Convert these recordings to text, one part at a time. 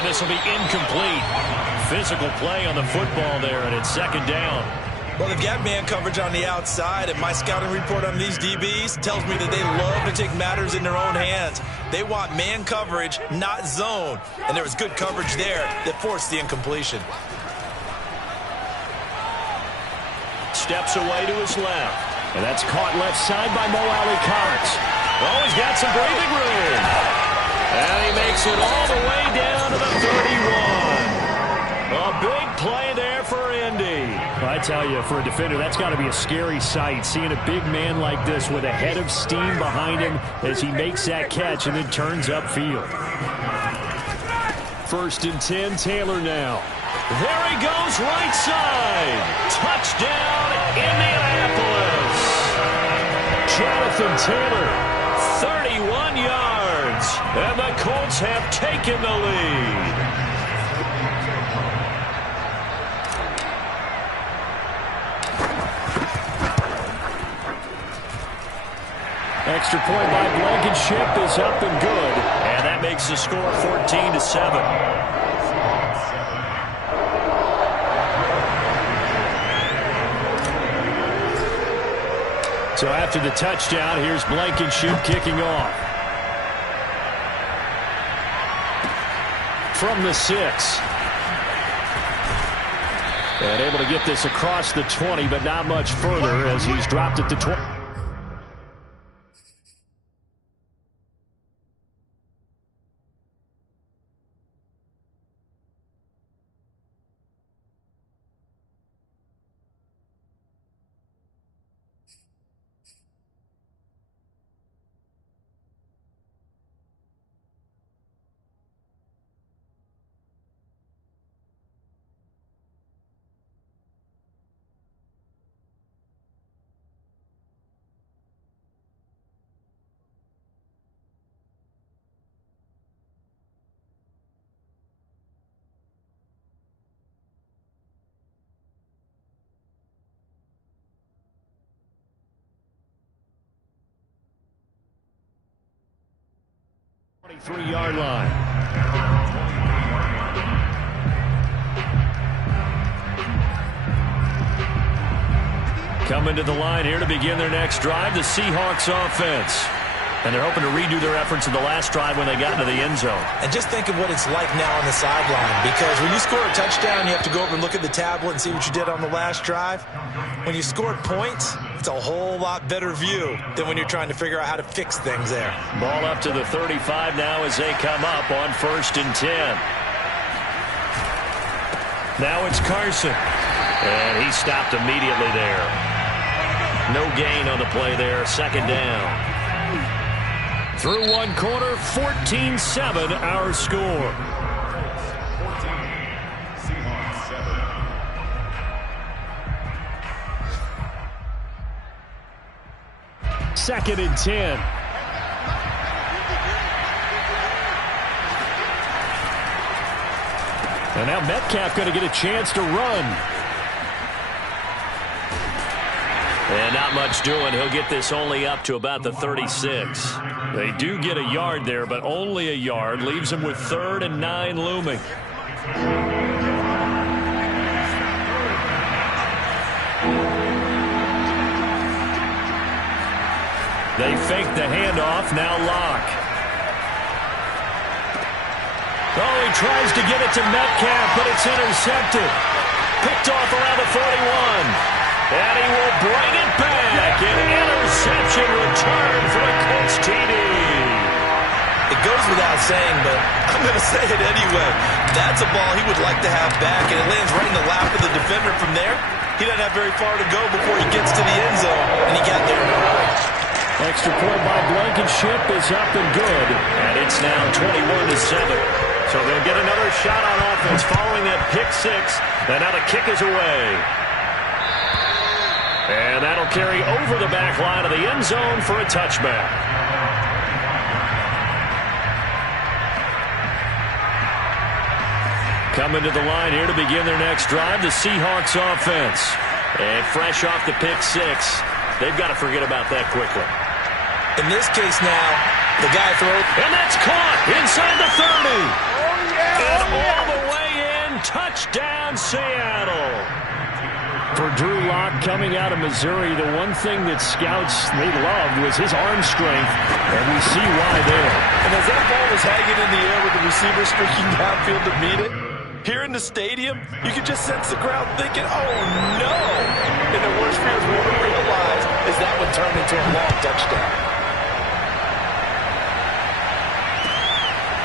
And this will be incomplete. Physical play on the football there, and it's second down. Well, they've got man coverage on the outside, and my scouting report on these DBs tells me that they love to take matters in their own hands. They want man coverage, not zone. And there was good coverage there that forced the incompletion. Steps away to his left. And that's caught left side by Mo Cox. Oh, he's got some breathing room. And he makes it all the way down to the 31. A big play there for Indy. I tell you, for a defender, that's got to be a scary sight, seeing a big man like this with a head of steam behind him as he makes that catch and then turns upfield. 1st and 10, Taylor now. There he goes, right side. Touchdown, Indianapolis. Jonathan Taylor. 31 yards. And the Colts have taken the lead. Extra point by Blankenship is up and good. And that makes the score 14-7. So after the touchdown, here's Blankenship kicking off. From the 6. And able to get this across the 20, but not much further as he's dropped it to 20. Three-yard line. Coming to the line here to begin their next drive, the Seahawks offense. And they're hoping to redo their efforts in the last drive when they got into the end zone. And just think of what it's like now on the sideline, because when you score a touchdown, you have to go over and look at the tablet and see what you did on the last drive. When you scored points, it's a whole lot better view than when you're trying to figure out how to fix things there. Ball up to the 35 now as they come up on 1st and 10. Now it's Carson. And he stopped immediately there. No gain on the play there. Second down. Through one quarter, 14-7 our score. Second and 10. And now Metcalf going to get a chance to run. And not much doing. He'll get this only up to about the 36. They do get a yard there, but only a yard. Leaves him with 3rd and 9 looming. They fake the handoff. Now Locke. Oh, he tries to get it to Metcalf, but it's intercepted. Picked off around the 41. And he will bring it back. An interception return for a Colts TD. It goes without saying, but I'm going to say it anyway. That's a ball he would like to have back, and it lands right in the lap of the defender from there. He doesn't have very far to go before he gets to the end zone, and he got there in a hurry. Extra point by Blankenship is up and good. And it's now 21-7. So they'll get another shot on offense following that pick 6. And now the kick is away. And that'll carry over the back line of the end zone for a touchback. Coming to the line here to begin their next drive, the Seahawks offense. And fresh off the pick 6, they've got to forget about that quickly. In this case now, the guy throws. And that's caught inside the 30. And all the way in, touchdown, Seattle. For Drew Lock coming out of Missouri, the one thing that scouts they loved was his arm strength, and we see why there. And as that ball was hanging in the air with the receiver streaking downfield to meet it, here in the stadium, you could just sense the crowd thinking, oh, no. And their worst fears were realized as that one turned into a long touchdown.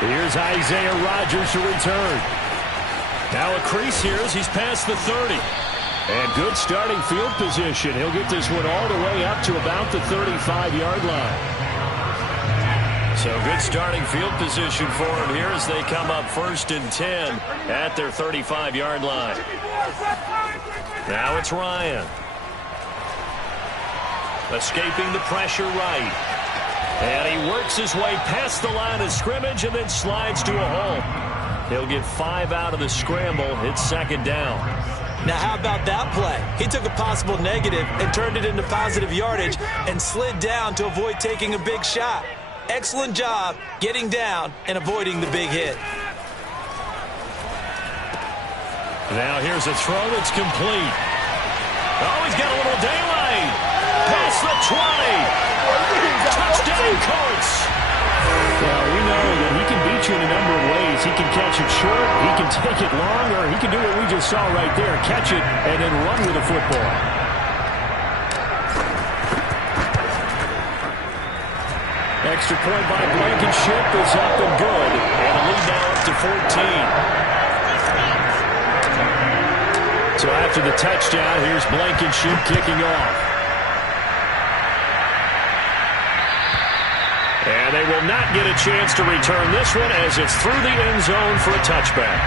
Here's Isaiah Rodgers to return. Now a crease here as he's past the 30. And good starting field position. He'll get this one all the way up to about the 35-yard line. So good starting field position for him here as they come up 1st and 10 at their 35-yard line. Now it's Ryan. Escaping the pressure right. And he works his way past the line of scrimmage and then slides to a hole. He'll get 5 out of the scramble. It's 2nd down. Now, how about that play? He took a possible negative and turned it into positive yardage and slid down to avoid taking a big shot. Excellent job getting down and avoiding the big hit. Now here's a throw that's complete. Oh, he's got a little daylight. Past the 20. Touchdown, Colts. Well, we know that he can beat you in a number of ways. He can catch it short, he can take it long, or he can do what we just saw right there, catch it and then run with the football. Extra point by Blankenship is up and good. And a lead now up to 14. So after the touchdown, here's Blankenship kicking off. And they will not get a chance to return this one as it's through the end zone for a touchback.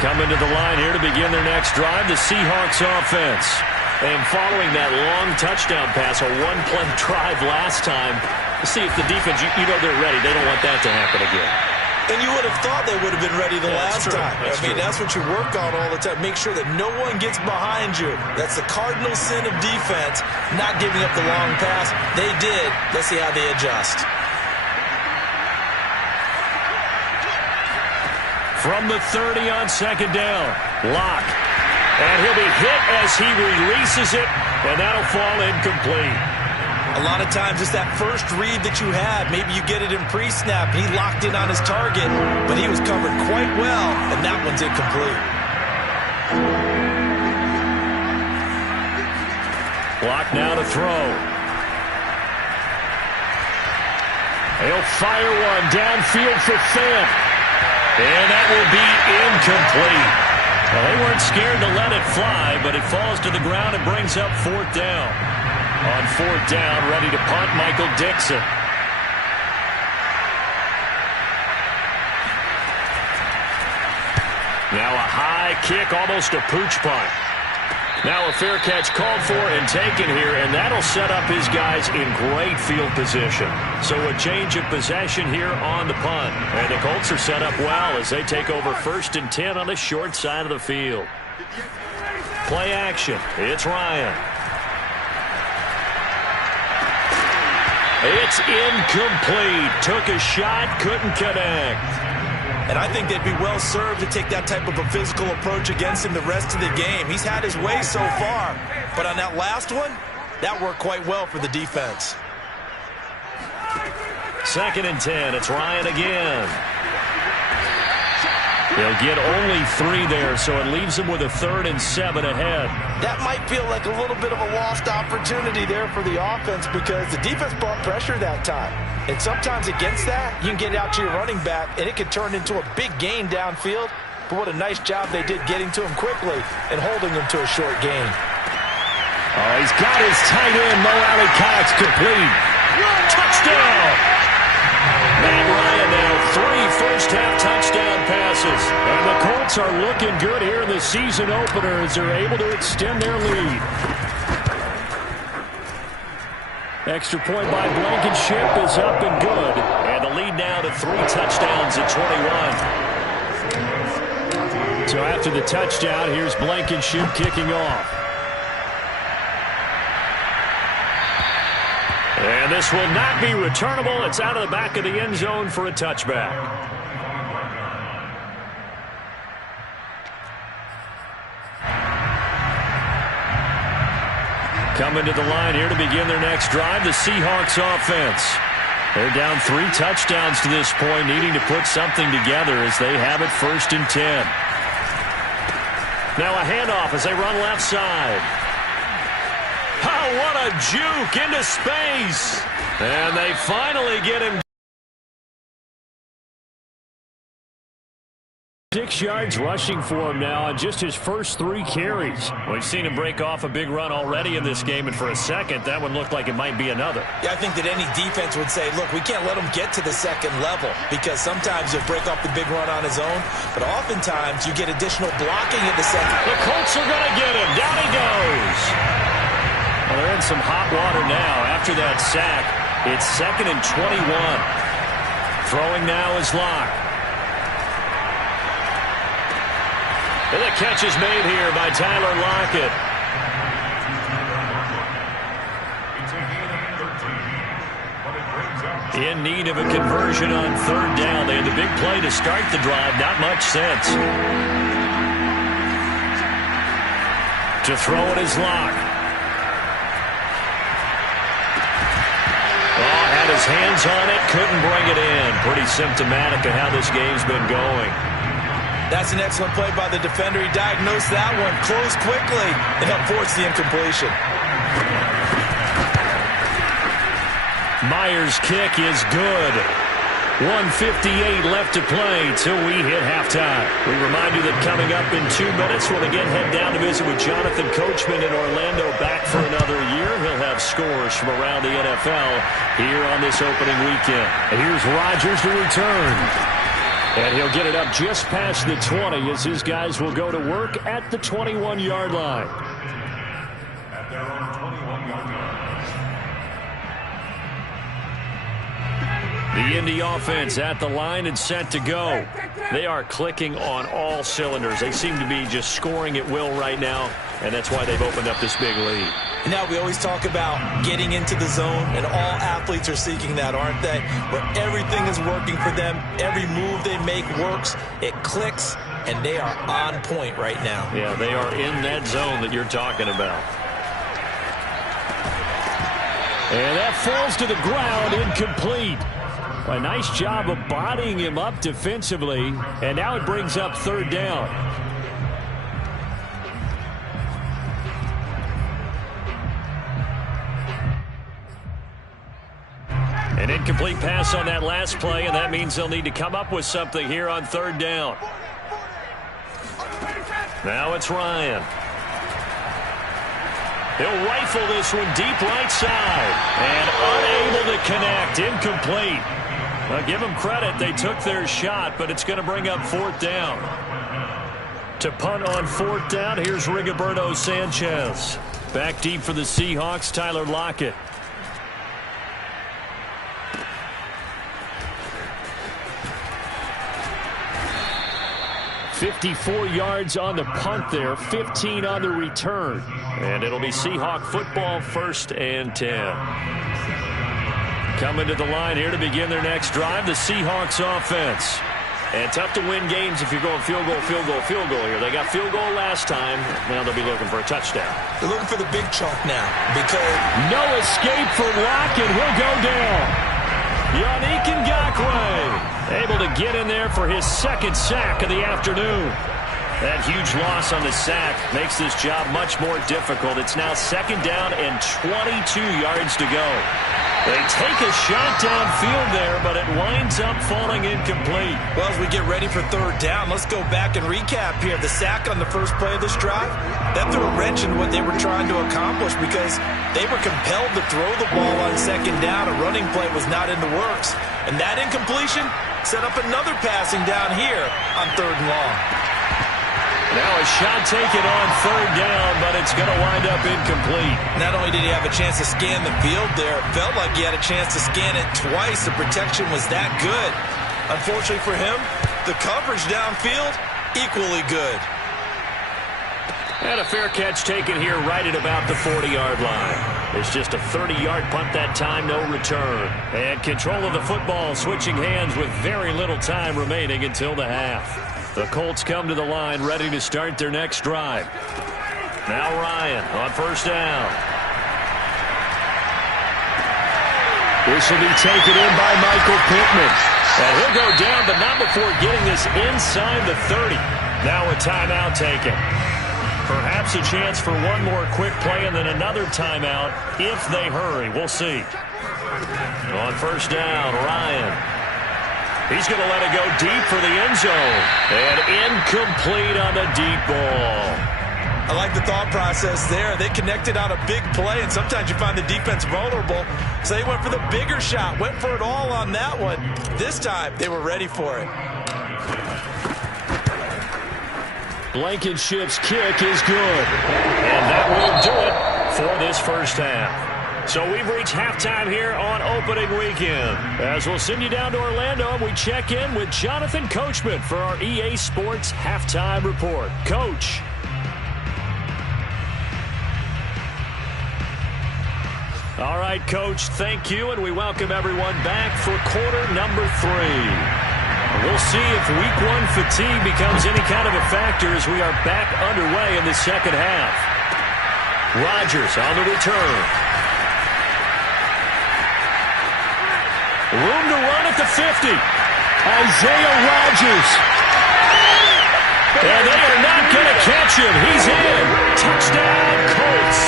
Coming to the line here to begin their next drive, the Seahawks offense. And following that long touchdown pass, a one-play drive last time, see if the defense, you know they're ready. They don't want that to happen again. And you would have thought they would have been ready the last time. That's what you work on all the time. Make sure that no one gets behind you. That's the cardinal sin of defense, not giving up the long pass. They did. Let's see how they adjust. From the 30 on 2nd down, Lock. And he'll be hit as he releases it, and that'll fall incomplete. A lot of times it's that first read that you have. Maybe you get it in pre-snap. He locked in on his target, but he was covered quite well, and that one's incomplete. Lock now to throw. He'll fire one downfield for Fant. And that will be incomplete. Well, they weren't scared to let it fly, but it falls to the ground and brings up 4th down. On 4th down, ready to punt, Michael Dixon. Now a high kick, almost a pooch punt. Now a fair catch called for and taken here, and that'll set up his guys in great field position. So a change of possession here on the punt. And the Colts are set up well as they take over 1st and 10 on the short side of the field. Play action. It's Ryan. It's incomplete. Took a shot, couldn't connect. And I think they'd be well served to take that type of a physical approach against him the rest of the game. He's had his way so far. But on that last one, that worked quite well for the defense. 2nd and 10. It's Ryan again. He'll get only 3 there, so it leaves him with a 3rd and 7 ahead. That might feel like a little bit of a lost opportunity there for the offense because the defense brought pressure that time. And sometimes against that, you can get out to your running back, and it can turn into a big gain downfield. But what a nice job they did getting to him quickly and holding him to a short gain. Oh, he's got his tight end, Mo Alley Cox, complete. Touchdown! Matt Ryan now 3 first-half touchdown passes. And the Colts are looking good here in the season opener as they're able to extend their lead. Extra point by Blankenship is up and good. And the lead now to 3 touchdowns at 21. So after the touchdown, here's Blankenship kicking off. And And this will not be returnable. It's out of the back of the end zone for a touchback. Coming to the line here to begin their next drive, the Seahawks offense. They're down 3 touchdowns to this point, needing to put something together as they have it 1st and 10. Now a handoff as they run left side. Oh, what a juke into space. And they finally get him. 6 yards rushing for him now on just his first 3 carries. We've seen him break off a big run already in this game, and for a second, that one looked like it might be another. Yeah, I think that any defense would say, look, we can't let him get to the second level because sometimes he'll break off the big run on his own, but oftentimes you get additional blocking at the second. The Colts are going to get him. Down he goes. Well, they're in some hot water now after that sack. It's 2nd and 21. Throwing now is Locke. And the catch is made here by Tyler Lockett. In need of a conversion on 3rd down. They had the big play to start the drive. Not much sense. To throw it is Locke. Oh, had his hands on it. Couldn't bring it in. Pretty symptomatic of how this game's been going. That's an excellent play by the defender. He diagnosed that one, closed quickly, and helped force the incompletion. Myers' kick is good. 1:58 left to play till we hit halftime. We remind you that coming up in 2 minutes, we'll again head down to visit with Jonathan Coachman in Orlando, back for another year. He'll have scores from around the NFL here on this opening weekend. And here's Rodgers to return. And he'll get it up just past the 20 as his guys will go to work at the 21-yard line. At their own 21-yard line. The Indy offense at the line and set to go. They are clicking on all cylinders. They seem to be just scoring at will right now, and that's why they've opened up this big lead. Now we always talk about getting into the zone, and all athletes are seeking that, aren't they? Where everything is working for them, every move they make works, it clicks, and they are on point right now. Yeah, they are in that zone that you're talking about. And that falls to the ground, incomplete. A nice job of bodying him up defensively, and now it brings up 3rd down. An incomplete pass on that last play, and that means they'll need to come up with something here on 3rd down. Now it's Ryan. He'll rifle this one deep right side, and unable to connect. Incomplete. Well, give them credit. They took their shot, but it's going to bring up 4th down. To punt on 4th down, here's Rigoberto Sanchez. Back deep for the Seahawks, Tyler Lockett. 54 yards on the punt there, 15 on the return. And it'll be Seahawk football, 1st and 10. Coming to the line here to begin their next drive, the Seahawks offense. And tough to win games if you're going field goal, field goal, field goal here. They got field goal last time. Now they'll be looking for a touchdown. They're looking for the big chunk now because no escape for Lockett. He'll go down. Yannick Ngakoue able to get in there for his 2nd sack of the afternoon. That huge loss on the sack makes this job much more difficult. It's now 2nd down and 22 yards to go. They take a shot downfield there, but it winds up falling incomplete. Well, as we get ready for 3rd down, let's go back and recap here. The sack on the first play of this drive, that threw a wrench in what they were trying to accomplish because they were compelled to throw the ball on 2nd down. A running play was not in the works. And that incompletion set up another passing down here on 3rd and long. Now a shot taken on 3rd down, but it's going to wind up incomplete. Not only did he have a chance to scan the field there, it felt like he had a chance to scan it twice. The protection was that good. Unfortunately for him, the coverage downfield, equally good. And a fair catch taken here right at about the 40-yard line. It's just a 30-yard punt that time, no return. And control of the football switching hands with very little time remaining until the half. The Colts come to the line ready to start their next drive. Now Ryan on first down. This will be taken in by Michael Pittman. And he'll go down, but not before getting this inside the 30. Now a timeout taken. Perhaps a chance for one more quick play and then another timeout if they hurry. We'll see. On first down, Ryan. He's going to let it go deep for the end zone. And incomplete on the deep ball. I like the thought process there. They connected on a big play, and sometimes you find the defense vulnerable. So they went for the bigger shot, went for it all on that one. This time, they were ready for it. Blankenship's kick is good. And that will do it for this first half. So we've reached halftime here on opening weekend. As we'll send you down to Orlando, and we check in with Jonathan Coachman for our EA Sports Halftime Report. Coach. All right, Coach, thank you, and we welcome everyone back for quarter number 3. We'll see if week 1 fatigue becomes any kind of a factor as we are back underway in the second half. Rodgers on the return. Room to run at the 50. Isaiah Rodgers. And they are not going to catch him. He's in. Touchdown, Colts.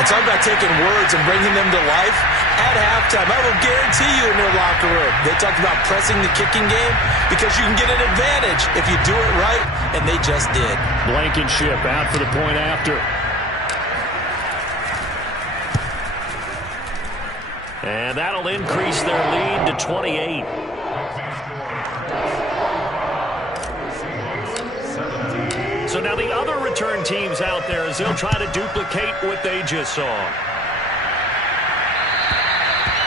And talk about taking words and bringing them to life. At halftime, I will guarantee you in their locker room, they talked about pressing the kicking game because you can get an advantage if you do it right, and they just did. Blankenship out for the point after. And that'll increase their lead to 28. So now the other return teams out there as they'll try to duplicate what they just saw.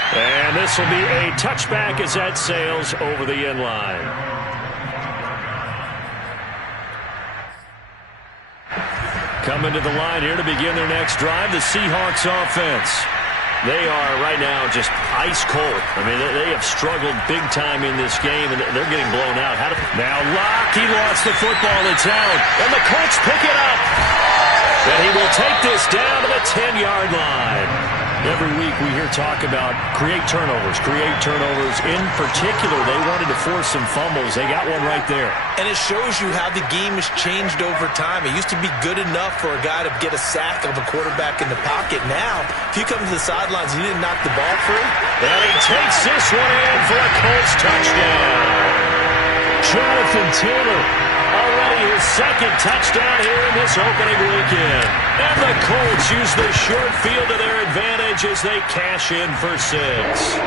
And this will be a touchback as that sails over the end line. Coming to the line here to begin their next drive, the Seahawks offense. They are right now just ice cold. I mean, they have struggled big time in this game, and they're getting blown out. Now Locke, he lost the football. It's out, and the Colts pick it up. And he will take this down to the 10-yard line. Every week we hear talk about create turnovers. In particular, they wanted to force some fumbles. They got one right there. And it shows you how the game has changed over time. It used to be good enough for a guy to get a sack of a quarterback in the pocket. Now, if you come to the sidelines and you didn't knock the ball free. And he takes this one in for a Colts touchdown. Jonathan Taylor, already his second touchdown here in this opening weekend. And the Colts use the short field to their advantage as they cash in for 6.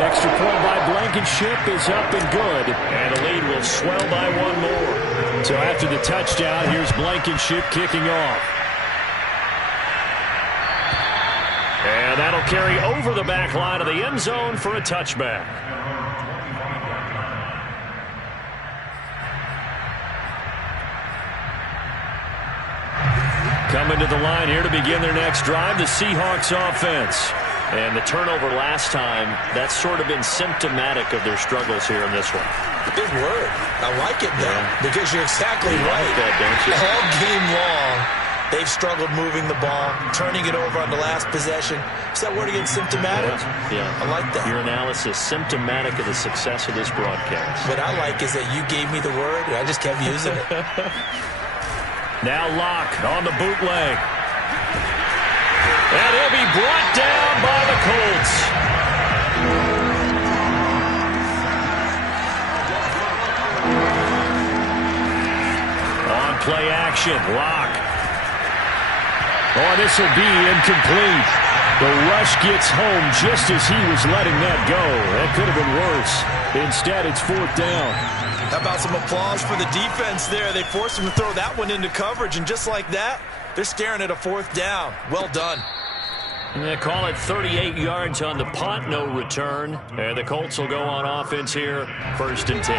Extra point by Blankenship is up and good. And the lead will swell by one more. So after the touchdown, here's Blankenship kicking off. And that'll carry over the back line of the end zone for a touchback. Coming to the line here to begin their next drive, the Seahawks offense. And the turnover last time, that's sort of been symptomatic of their struggles here in this one. Big word. I like it, though, because you're exactly right. Like that, don't you? All game long, they've struggled moving the ball, turning it over on the last possession. Is that word again, symptomatic? Yeah. I like that. Your analysis, symptomatic of the success of this broadcast. What I like is that you gave me the word, and I just kept using it. Now Locke on the bootleg. And he'll be brought down by the Colts. On play action, Locke. Oh, this will be incomplete. The rush gets home just as he was letting that go. That could have been worse. Instead, it's 4th down. How about some applause for the defense there? They forced him to throw that one into coverage, and just like that, they're staring at a 4th down. Well done. And they call it 38 yards on the punt, no return. And the Colts will go on offense here, 1st and 10.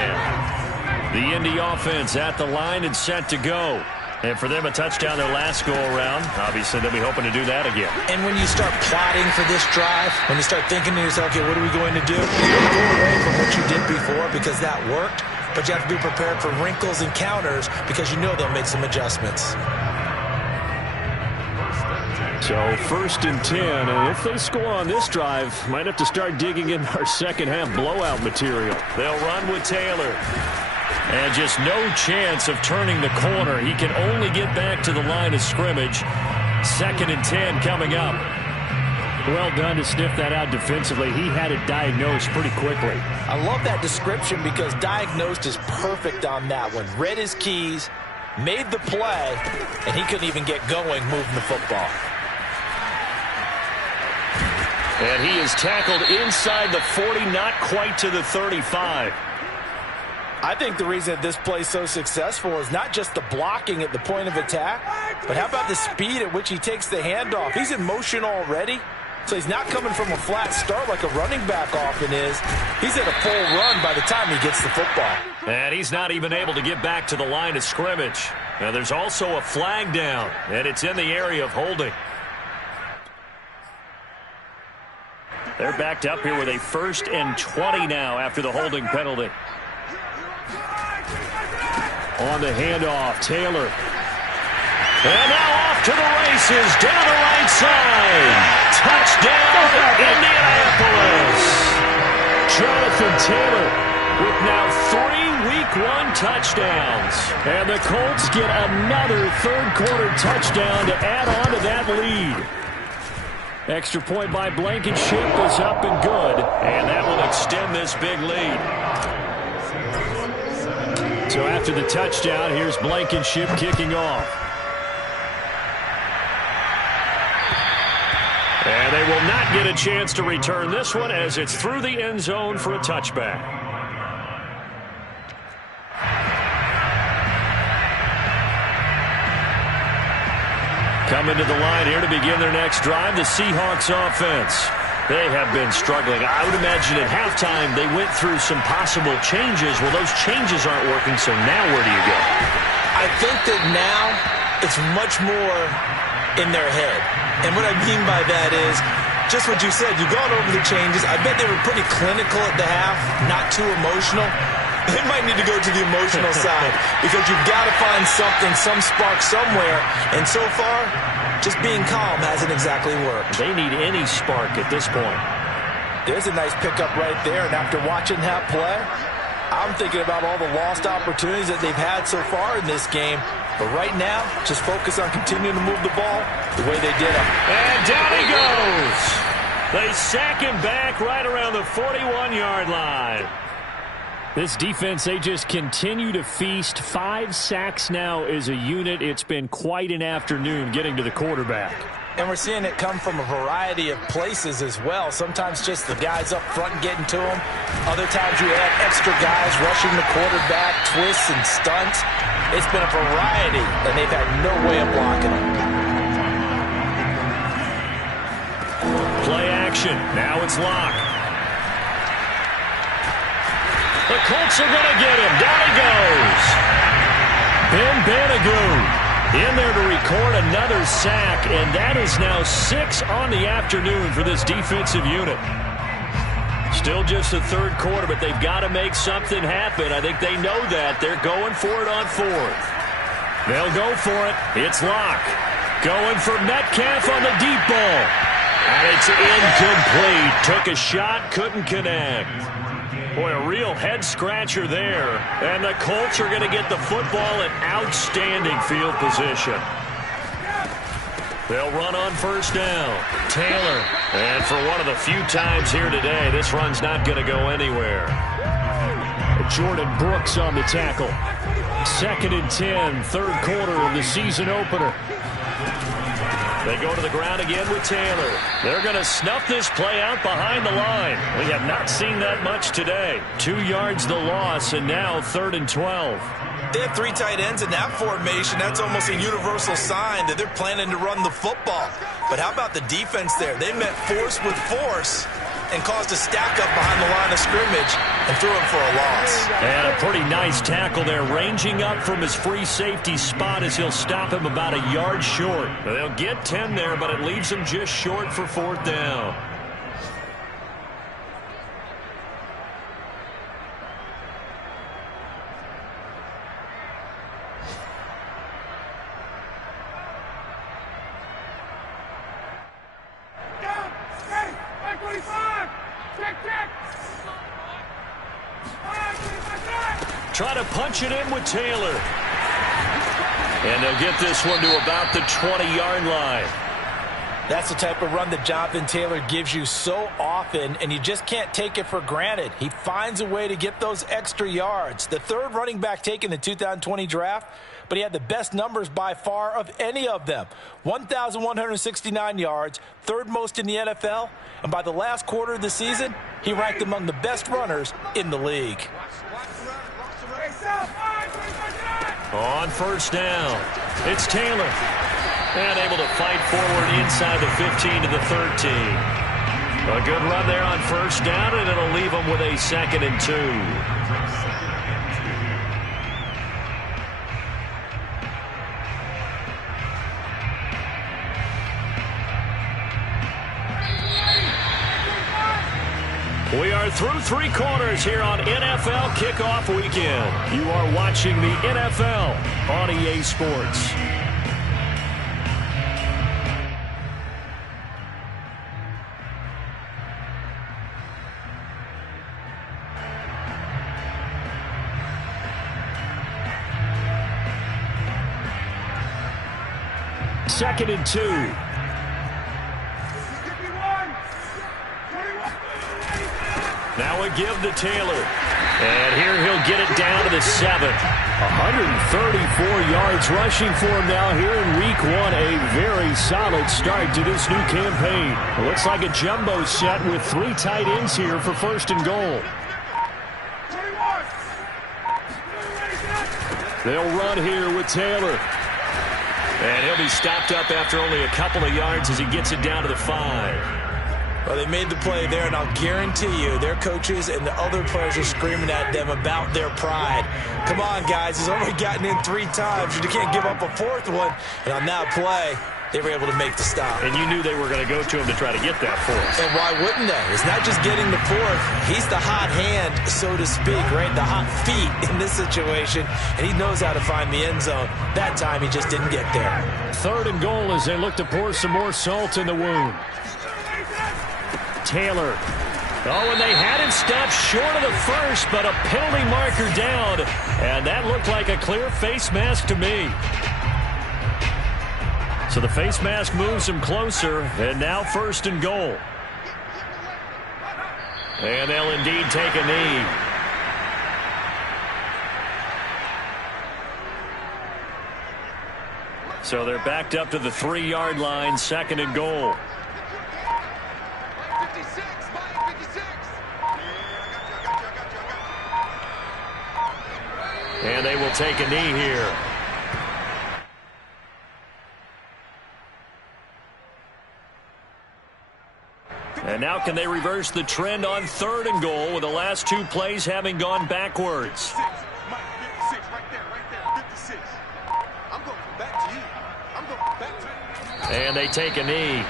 The Indy offense at the line and set to go. And for them, a touchdown their last go-around. Obviously, they'll be hoping to do that again. And when you start plotting for this drive, when you start thinking to yourself, okay, what are we going to do? You don't go away from what you did before because that worked, but you have to be prepared for wrinkles and counters because you know they'll make some adjustments. So 1st and 10, and if they score on this drive, might have to start digging in our second half blowout material. They'll run with Taylor. And just no chance of turning the corner. He can only get back to the line of scrimmage. 2nd and 10 coming up. Well done to sniff that out defensively. He had it diagnosed pretty quickly. I love that description because diagnosed is perfect on that one. Read his keys, made the play, and he couldn't even get going moving the football. And he is tackled inside the 40, not quite to the 35. I think the reason that this play is so successful is not just the blocking at the point of attack, but how about the speed at which he takes the handoff? He's in motion already, so he's not coming from a flat start like a running back often is. He's at a full run by the time he gets the football. And he's not even able to get back to the line of scrimmage. Now there's also a flag down, and it's in the area of holding. They're backed up here with a 1st and 20 now after the holding penalty. On the handoff, Taylor. And now off to the races, down the right side. Touchdown, Indianapolis. Jonathan Taylor with now 3 Week 1 touchdowns. And the Colts get another third-quarter touchdown to add on to that lead. Extra point by Blankenship is up and good. And that will extend this big lead. So after the touchdown, here's Blankenship kicking off. And they will not get a chance to return this one as it's through the end zone for a touchback. Coming to the line here to begin their next drive, the Seahawks offense. They have been struggling. I would imagine at halftime they went through some possible changes. Well, those changes aren't working, so now where do you go? I think that now it's much more in their head. And what I mean by that is just what you said. You've gone over the changes. I bet they were pretty clinical at the half, not too emotional. They might need to go to the emotional side because you've got to find something, some spark somewhere. And so far, just being calm hasn't exactly worked. They need any spark at this point. There's a nice pickup right there. And after watching that play, I'm thinking about all the lost opportunities that they've had so far in this game. But right now, just focus on continuing to move the ball the way they did. And down he goes. They sack him back right around the 41-yard line. This defense, they just continue to feast. 5 sacks now as a unit. It's been quite an afternoon getting to the quarterback. And we're seeing it come from a variety of places as well. Sometimes just the guys up front getting to them. Other times you add extra guys rushing the quarterback, twists and stunts. It's been a variety, and they've had no way of blocking them. Play action. Now it's Locke. The Colts are going to get him. Down he goes. Ben Banigou in there to record another sack, and that is now 6 on the afternoon for this defensive unit. Still just the third quarter, but they've got to make something happen. I think they know that. They're going for it on 4th. They'll go for it. It's Locke. Going for Metcalf on the deep ball. And it's incomplete. Took a shot, couldn't connect. Boy, a real head-scratcher there. And the Colts are going to get the football in outstanding field position. They'll run on first down. Taylor. And for one of the few times here today, this run's not going to go anywhere. Jordan Brooks on the tackle. 2nd and 10, third quarter of the season opener. They go to the ground again with Taylor. They're going to snuff this play out behind the line. We have not seen that much today. 2 yards the loss, and now 3rd and 12. They have 3 tight ends in that formation. That's almost a universal sign that they're planning to run the football. But how about the defense there? They met force with force and caused a stack-up behind the line of scrimmage and threw him for a loss. And a pretty nice tackle there, ranging up from his free safety spot as he'll stop him about a yard short. They'll get 10 there, but it leaves him just short for 4th down. Try to punch it in with Taylor. And they'll get this one to about the 20-yard line. That's the type of run that Jonathan Taylor gives you so often, and you just can't take it for granted. He finds a way to get those extra yards. The 3rd running back taken in the 2020 draft, but he had the best numbers by far of any of them. 1,169 yards, 3rd most in the NFL, and by the last quarter of the season, he ranked among the best runners in the league. On 1st down, it's Taylor. And able to fight forward inside the 15 to the 13. A good run there on 1st down, and it'll leave them with a 2nd and 2. We are through 3 quarters here on NFL Kickoff Weekend. You are watching the NFL on EA Sports. Second and 2. Now a give to Taylor. And here he'll get it down to the 7. 134 yards rushing for him now here in Week 1. A very solid start to this new campaign. It looks like a jumbo set with 3 tight ends here for 1st and goal. They'll run here with Taylor. And he'll be stopped up after only a couple of yards as he gets it down to the 5. Well, they made the play there, and I'll guarantee you their coaches and the other players are screaming at them about their pride. Come on, guys. He's only gotten in 3 times. You can't give up a 4th one. And on that play, they were able to make the stop. And you knew they were going to go to him to try to get that 4th. And why wouldn't they? It's not just getting the 4th. He's the hot hand, so to speak, right? The hot feet in this situation. And he knows how to find the end zone. That time, he just didn't get there. 3rd and goal as they look to pour some more salt in the wound. Taylor. Oh, and they had him stopped short of the 1st, but a penalty marker down. And that looked like a clear face mask to me. So the face mask moves him closer, and now 1st and goal. And they'll indeed take a knee. So they're backed up to the 3-yard line, 2nd and goal. And they will take a knee here. And now can they reverse the trend on 3rd and goal with the last 2 plays having gone backwards? And they take a knee.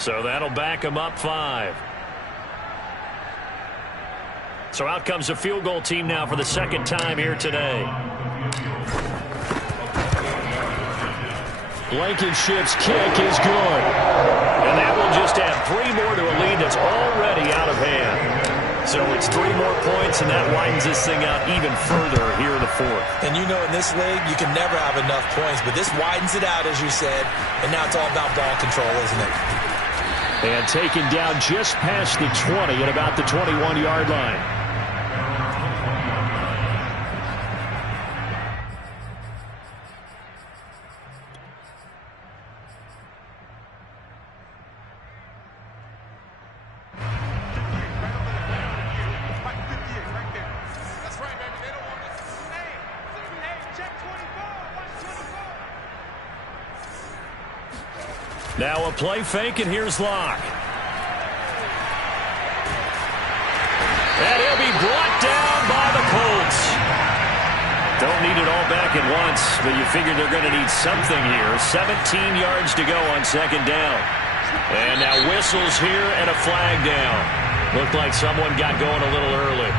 So that'll back him up 5. So out comes the field goal team now for the 2nd time here today. Blankenship's kick is good. And that will just add 3 more to a lead that's already out of hand. So it's 3 more points, and that widens this thing out even further here in the 4th. And you know in this league, you can never have enough points, but this widens it out, as you said, and now it's all about ball control, isn't it? And taken down just past the 20 at about the 21-yard line. Now a play fake, and here's Locke. And he'll be brought down by the Colts. Don't need it all back at once, but you figure they're going to need something here. 17 yards to go on second down. And now whistles here and a flag down. Looked like someone got going a little early.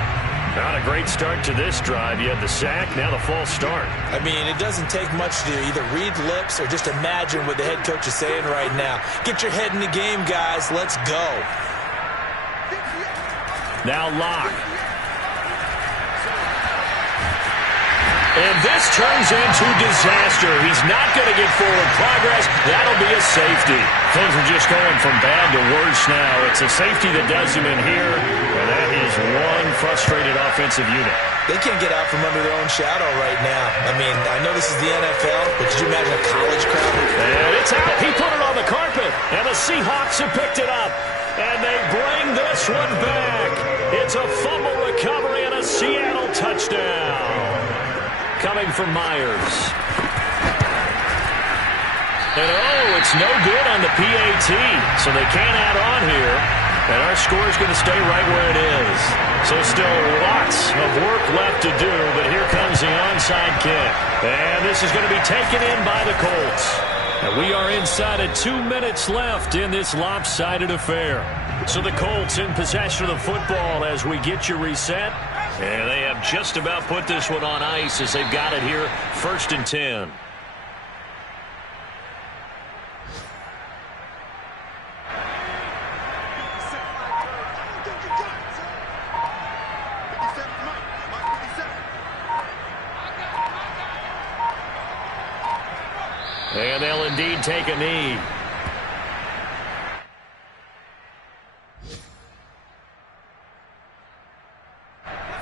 Not a great start to this drive. You had the sack, now the false start. I mean, it doesn't take much to either read lips or just imagine what the head coach is saying right now. Get your head in the game, guys. Let's go. Now Locke. And this turns into disaster. He's not going to get forward progress. That'll be a safety. Things are just going from bad to worse now. It's a safety that does him in here, and that is one frustrated offensive unit. They can't get out from under their own shadow right now. I mean, I know this is the NFL, but could you imagine a college crowd? And it's out. He put it on the carpet, and the Seahawks have picked it up. And they bring this one back. It's a fumble recovery and a Seattle touchdown. Coming from Myers. And oh, it's no good on the PAT, so they can't add on here. And our score is going to stay right where it is. So still lots of work left to do, but here comes the onside kick. And this is going to be taken in by the Colts. And we are inside of 2 minutes left in this lopsided affair. So the Colts in possession of the football as we get you reset. And they have just about put this one on ice as they've got it here, 1st and 10. And they'll indeed take a knee.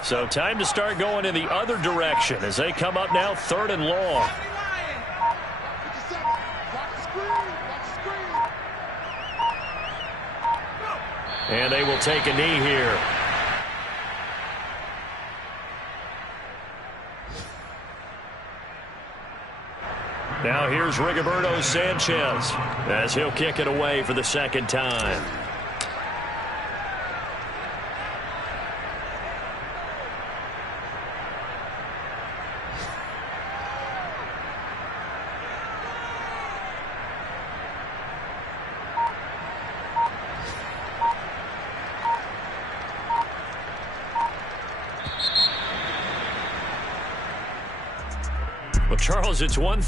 So time to start going in the other direction as they come up now 3rd and long. And they will take a knee here. Now here's Rigoberto Sanchez as he'll kick it away for the 2nd time. Well, Charles, it's one thing.